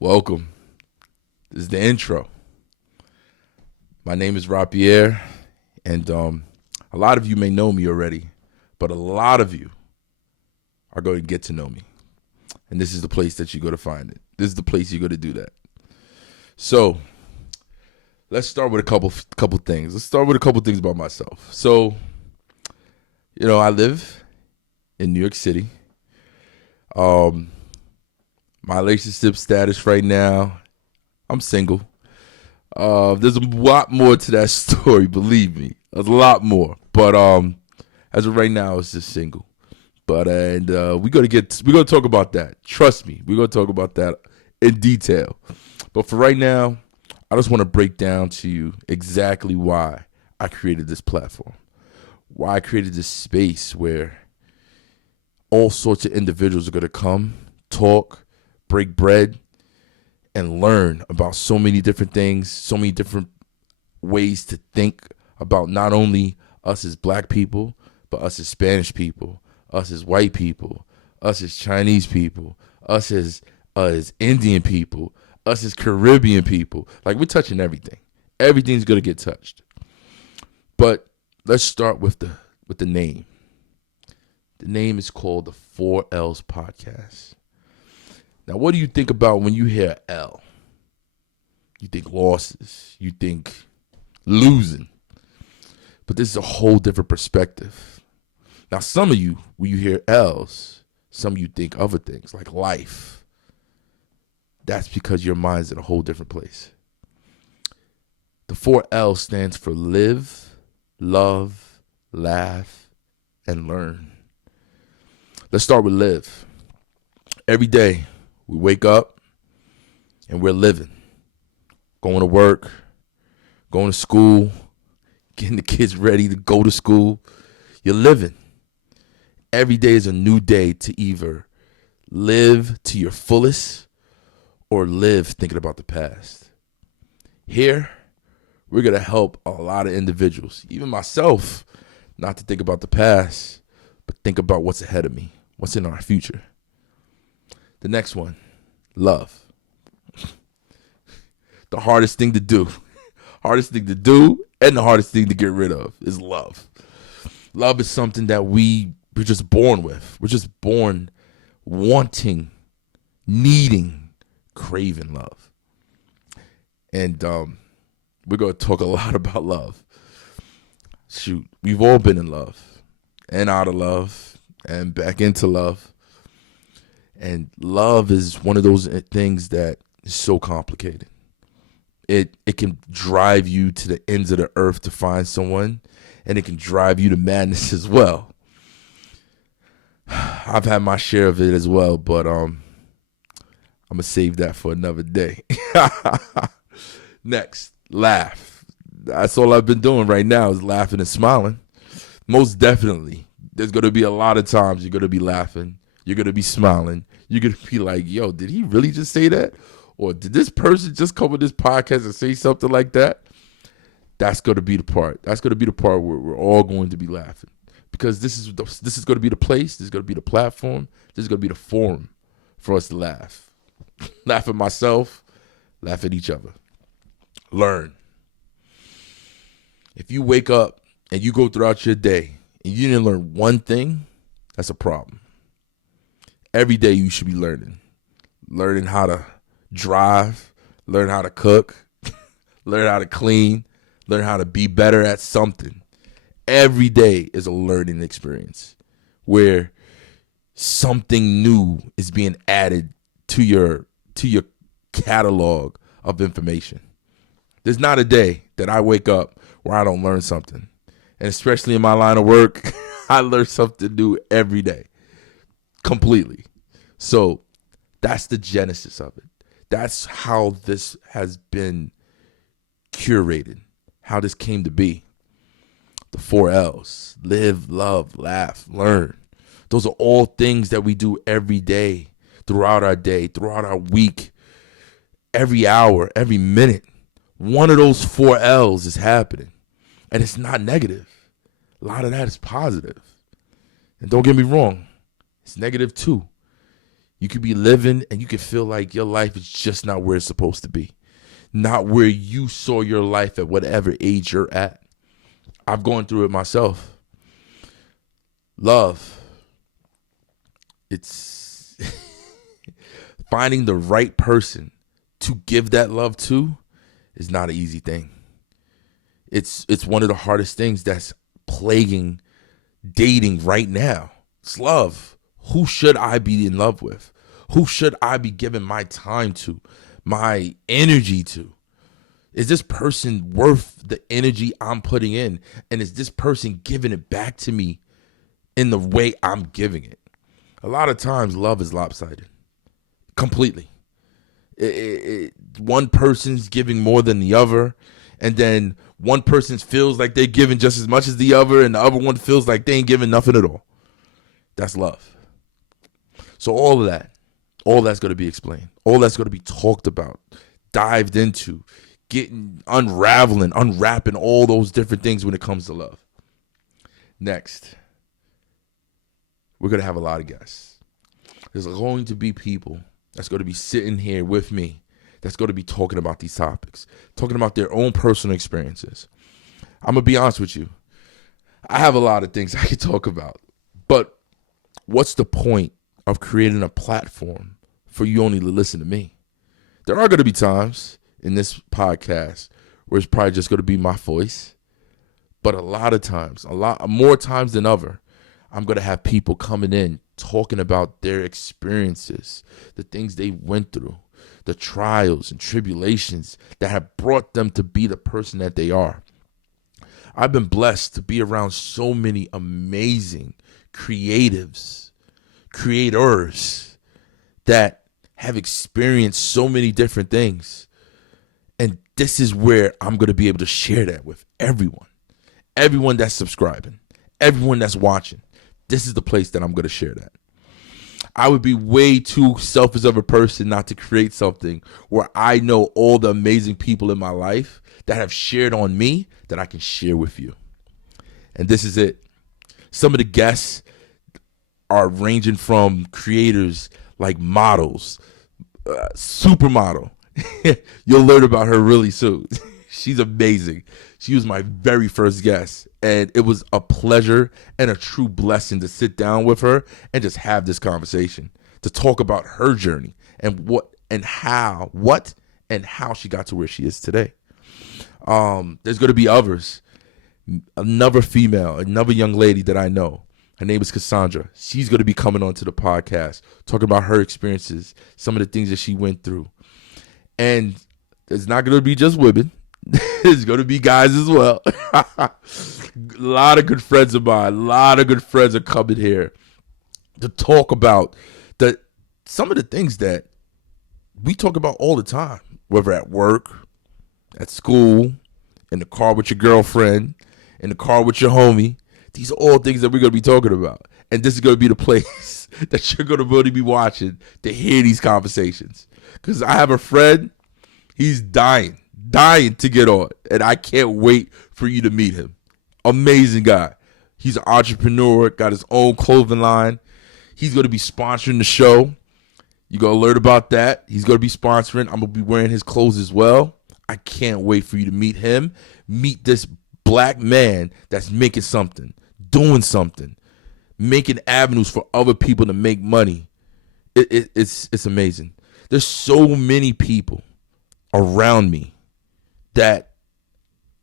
Welcome. This is the intro. My name is Rapiere, and a lot of you may know me already, but a lot of you are going to get to know me. And this is the place that you go to find it. This is the place you go to do that. So, let's start with a couple things. Let's start with a couple things about myself. So, I live in New York City. My relationship status right now, I'm single. There's a lot more to that story, believe me. There's a lot more. But as of right now, it's just single. But we're gonna talk about that. Trust me, we're gonna talk about that in detail. But for right now, I just want to break down to you exactly why I created this platform. Why I created this space where all sorts of individuals are gonna come, talk, break bread, and learn about so many different things, so many different ways to think about not only us as black people, but us as Spanish people, us as white people, us as Chinese people, us as Indian people, us as Caribbean people. Like, we're touching everything. Everything's gonna get touched. But let's start with the name. The name is called the 4Ls Podcast. Now, what do you think about when you hear L? You think losses. You think losing. But this is a whole different perspective. Now, some of you, when you hear L's, some of you think other things like life. That's because your mind's in a whole different place. The 4L stands for live, love, laugh, and learn. Let's start with live. Every day, we wake up and we're living, going to work, going to school, getting the kids ready to go to school. You're living. Every day is a new day to either live to your fullest or live thinking about the past. Here, we're going to help a lot of individuals, even myself, not to think about the past, but think about what's ahead of me, what's in our future. The next one, love. The hardest thing to do. Hardest thing to do and the hardest thing to get rid of is love. Love is something that we're just born with. We're just born wanting, needing, craving love. And we're going to talk a lot about love. Shoot, we've all been in love and out of love and back into love. And love is one of those things that is so complicated. It can drive you to the ends of the earth to find someone, and it can drive you to madness as well. I've had my share of it as well, but I'm going to save that for another day. Next, laugh. That's all I've been doing right now is laughing and smiling. Most definitely, there's going to be a lot of times you're going to be laughing. You're going to be smiling. You're going to be like, yo, did he really just say that? Or did this person just come with this podcast and say something like that? That's going to be the part. That's going to be the part where we're all going to be laughing. Because this is going to be the place. This is going to be the platform. This is going to be the forum for us to laugh. Laugh at myself. Laugh at each other. Learn. If you wake up and you go throughout your day and you didn't learn one thing, that's a problem. Every day you should be learning. Learning how to drive, learn how to cook, learn how to clean, learn how to be better at something. Every day is a learning experience where something new is being added to your catalog of information. There's not a day that I wake up where I don't learn something. And especially in my line of work, I learn something new every day. Completely. So that's the genesis of it. That's how this has been curated, how this came to be. The 4Ls, live, love, laugh, learn. Those are all things that we do every day, throughout our week, every hour, every minute. One of those 4Ls is happening. And it's not negative. A lot of that is positive. And don't get me wrong, it's negative too. You could be living and you could feel like your life is just not where it's supposed to be. Not where you saw your life at whatever age you're at. I've gone through it myself. Love. It's finding the right person to give that love to is not an easy thing. It's one of the hardest things that's plaguing dating right now. It's love. Who should I be in love with? Who should I be giving my time to, my energy to? Is this person worth the energy I'm putting in? And is this person giving it back to me in the way I'm giving it? A lot of times love is lopsided. Completely. One person's giving more than the other. And then one person feels like they're giving just as much as the other. And the other one feels like they ain't giving nothing at all. That's love. So all that's going to be explained. All that's going to be talked about, dived into, unwrapping all those different things when it comes to love. Next, we're going to have a lot of guests. There's going to be people that's going to be sitting here with me that's going to be talking about these topics, talking about their own personal experiences. I'm going to be honest with you. I have a lot of things I could talk about, but what's the point of creating a platform for you only to listen to me? There are going to be times in this podcast where it's probably just going to be my voice, but a lot more times than ever, I'm going to have people coming in talking about their experiences, the things they went through, the trials and tribulations that have brought them to be the person that they are. I've been blessed to be around so many amazing creatives, creators that have experienced so many different things. And this is where I'm going to be able to share that with everyone that's subscribing, everyone that's watching. This is the place that I'm going to share that. I would be way too selfish of a person not to create something where I know all the amazing people in my life that have shared on me that I can share with you. And this is it. Some of the guests are ranging from creators like models, supermodel. You'll learn about her really soon. She's amazing. She was my very first guest, and it was a pleasure and a true blessing to sit down with her and just have this conversation, to talk about her journey and how she got to where she is today. There's going to be others. Another female, another young lady that I know. Her name is Cassandra. She's going to be coming onto the podcast, talking about her experiences, some of the things that she went through. And it's not going to be just women. There's going to be guys as well. A lot of good friends of mine. A lot of good friends are coming here to talk about some of the things that we talk about all the time, whether at work, at school, in the car with your girlfriend, in the car with your homie. These are all things that we're going to be talking about. And this is going to be the place that you're going to really be watching to hear these conversations. Because I have a friend, he's dying to get on. And I can't wait for you to meet him. Amazing guy. He's an entrepreneur, got his own clothing line. He's going to be sponsoring the show. You're going to learn about that. He's going to be sponsoring. I'm going to be wearing his clothes as well. I can't wait for you to meet him. Meet this black man that's making something, doing something, making avenues for other people to make money. It's amazing. There's so many people around me that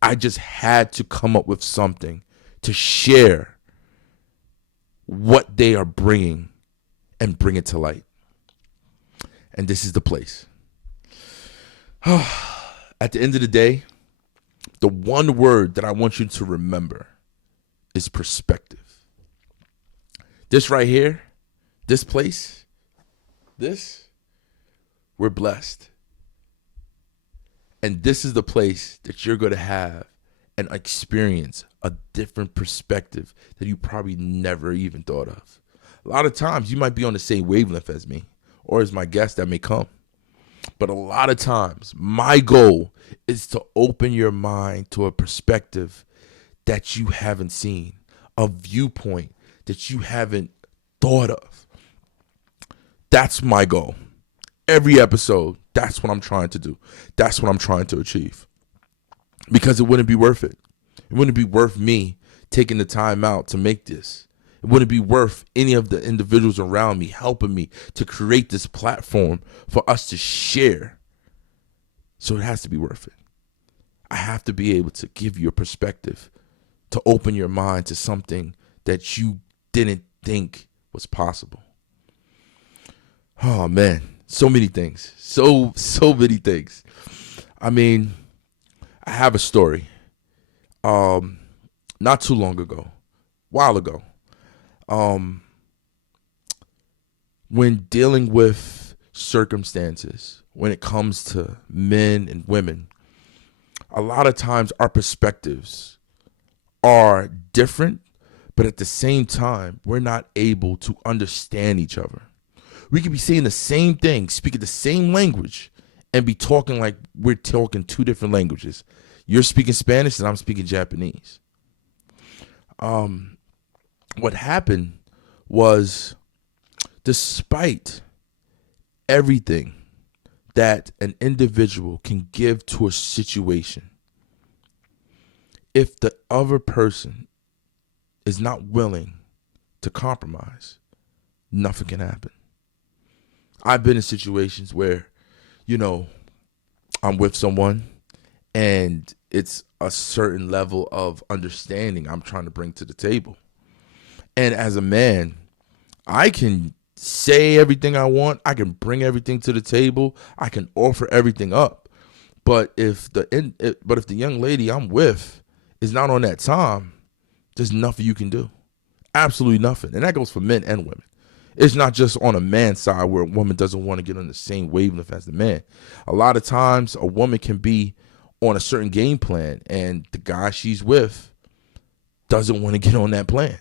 I just had to come up with something to share what they are bringing and bring it to light. And this is the place. At the end of the day, the one word that I want you to remember is perspective. This right here, this place, we're blessed. And this is the place that you're going to have and experience a different perspective that you probably never even thought of. A lot of times you might be on the same wavelength as me or as my guest that may come. But a lot of times my goal is to open your mind to a perspective that you haven't seen, a viewpoint that you haven't thought of. That's my goal. Every episode, that's what I'm trying to do. That's what I'm trying to achieve. Because it wouldn't be worth it. It wouldn't be worth me taking the time out to make this. It wouldn't be worth any of the individuals around me helping me to create this platform for us to share. So it has to be worth it. I have to be able to give you a perspective, to open your mind to something that you didn't think was possible. Oh man, so many things. So many things. I mean, I have a story. Not too long ago, a while ago. When dealing with circumstances, when it comes to men and women, a lot of times our perspectives are different, but at the same time, we're not able to understand each other. We could be saying the same thing, speaking the same language, and be talking like we're talking two different languages. You're speaking Spanish and I'm speaking Japanese. What happened was, despite everything that an individual can give to a situation, if the other person is not willing to compromise, nothing can happen. I've been in situations where, I'm with someone and it's a certain level of understanding I'm trying to bring to the table. And as a man, I can say everything I want. I can bring everything to the table. I can offer everything up. But if the young lady I'm with is not on that time, there's nothing you can do. Absolutely nothing. And that goes for men and women. It's not just on a man's side where a woman doesn't want to get on the same wavelength as the man. A lot of times a woman can be on a certain game plan and the guy she's with doesn't want to get on that plan.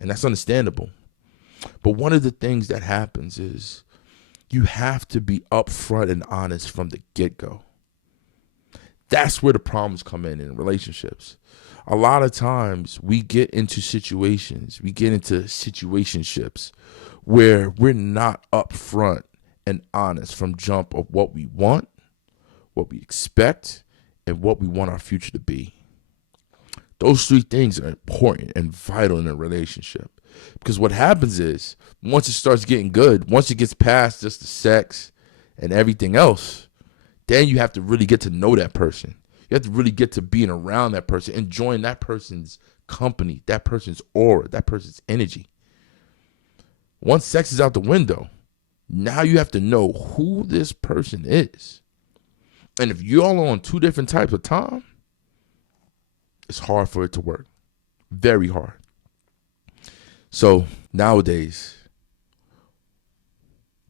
And that's understandable. But one of the things that happens is you have to be upfront and honest from the get-go. That's where the problems come in relationships. A lot of times we get into situationships where we're not upfront and honest from jump of what we want, what we expect, and what we want our future to be. Those three things are important and vital in a relationship. Because what happens is, once it starts getting good, once it gets past just the sex and everything else, then you have to really get to know that person. You have to really get to being around that person, enjoying that person's company, that person's aura, that person's energy. Once sex is out the window, now you have to know who this person is. And if you're all on two different types of time, it's hard for it to work. Very hard. So nowadays,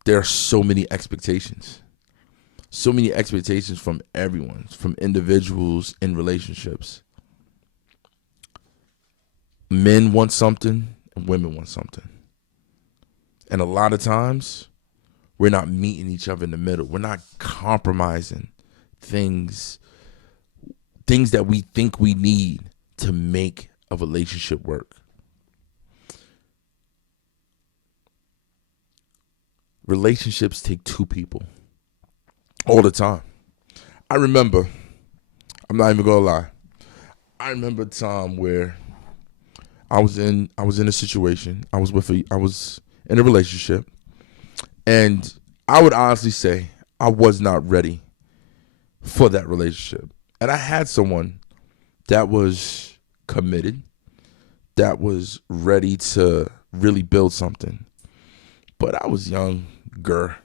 there are so many expectations. So many expectations from everyone, from individuals in relationships. Men want something and women want something. And a lot of times, we're not meeting each other in the middle. We're not compromising things that we think we need to make a relationship work. Relationships take two people all the time. I remember, I'm not even gonna lie, I remember a time where I was in a situation. I was in a relationship, and I would honestly say I was not ready for that relationship. And I had someone that was committed, that was ready to really build something. But I was younger.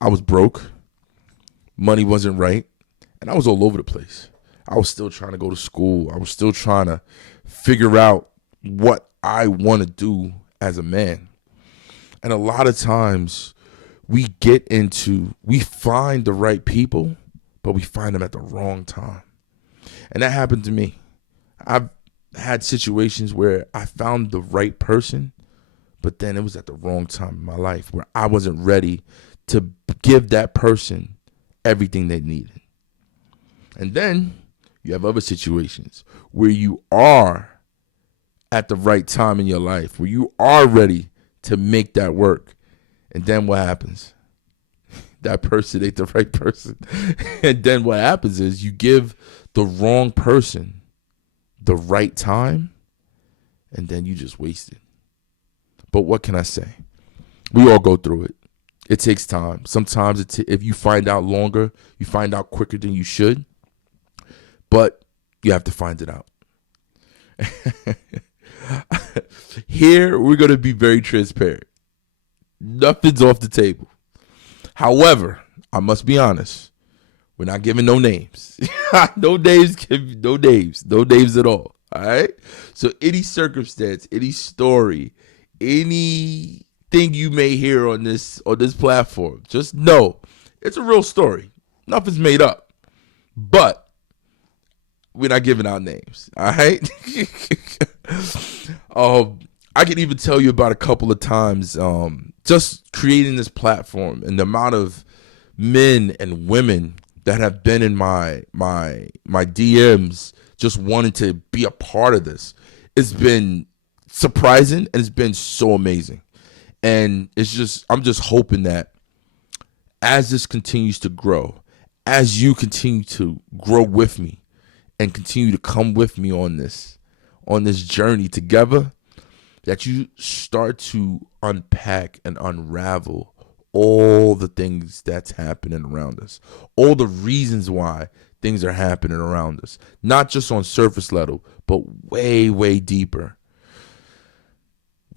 I was broke. Money wasn't right. And I was all over the place. I was still trying to go to school. I was still trying to figure out what I want to do as a man. And a lot of times we find the right people, but we find them at the wrong time. And that happened to me. I've had situations where I found the right person, but then it was at the wrong time in my life where I wasn't ready to give that person everything they needed. And then you have other situations where you are at the right time in your life, where you are ready to make that work. And then what happens? That person ain't the right person. And then what happens is you give the wrong person the right time, and then you just waste it. But what can I say? We all go through it. It takes time. Sometimes if you find out longer, you find out quicker than you should. But you have to find it out. Here, we're going to be very transparent. Nothing's off the table. However, I must be honest. We're not giving no names. No names at all. All right? So any circumstance, any story, anything you may hear on this platform, just know it's a real story. Nothing's made up. But we're not giving out names. All right? I can even tell you about a couple of times just creating this platform and the amount of men and women that have been in my DMs just wanting to be a part of this. It's been surprising and it's been so amazing. And I'm just hoping that as this continues to grow, as you continue to grow with me and continue to come with me on this journey together, that you start to unpack and unravel all the things that's happening around us, all the reasons why things are happening around us, not just on surface level, but way, way deeper.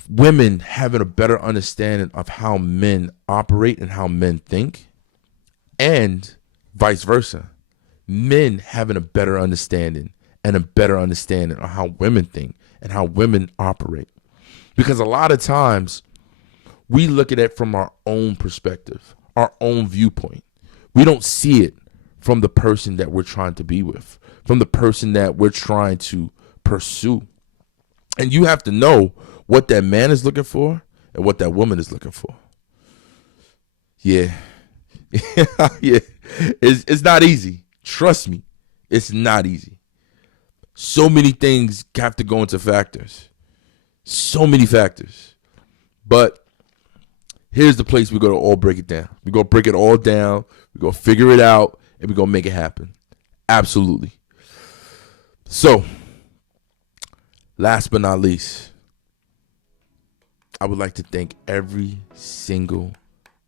Women having a better understanding of how men operate and how men think, and vice versa. Men having a better understanding and a better understanding of how women think and how women operate. Because a lot of times we look at it from our own perspective, our own viewpoint. We don't see it from the person that we're trying to be with, from the person that we're trying to pursue. And you have to know what that man is looking for and what that woman is looking for. Yeah. Yeah. It's not easy. Trust me. It's not easy. So many things have to go into factors. So many factors. But here's the place we're going to all break it down. We're going to break it all down. We're going to figure it out, and we're going to make it happen. Absolutely. So, last but not least, I would like to thank every single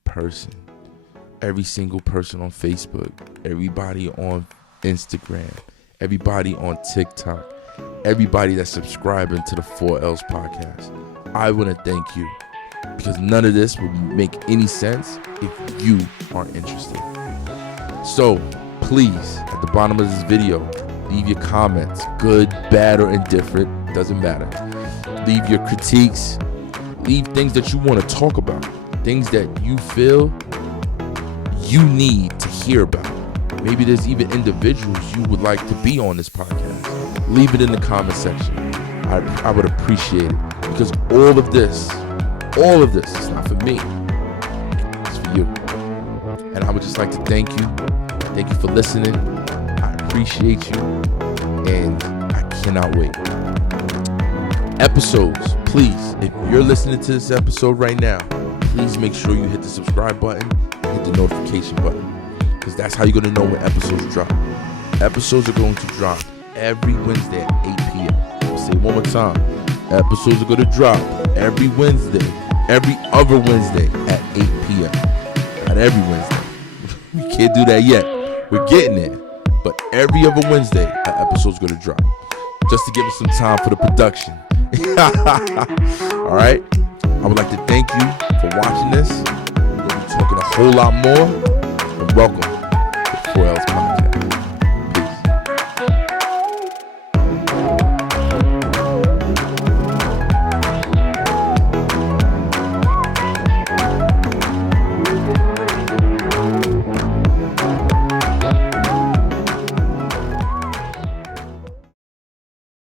person on Facebook, everybody on Instagram, everybody on TikTok, everybody that's subscribing to the 4Ls podcast. I want to thank you, because none of this would make any sense if you aren't interested. So please, at the bottom of this video, leave your comments, good, bad, or indifferent, doesn't matter. Leave your critiques, leave things that you want to talk about, things that you feel you need to hear about. Maybe there's even individuals you would like to be on this podcast. Leave it in the comment section. I would appreciate it, because all of this is not for me. It's for you. And I would just like to thank you. Thank you for listening. I appreciate you. And I cannot wait. Episodes, please, if you're listening to this episode right now, please make sure you hit the subscribe button and hit the notification button, because that's how you're going to know when episodes drop. Episodes are going to drop every Wednesday at 8 p.m. I'll say it one more time. Episodes are going to drop every Wednesday, every other Wednesday at 8 p.m. Not every Wednesday. We can't do that yet. We're getting there. But every other Wednesday, an episode's going to drop, just to give us some time for the production. All right. I would like to thank you for watching this. We're going to be talking a whole lot more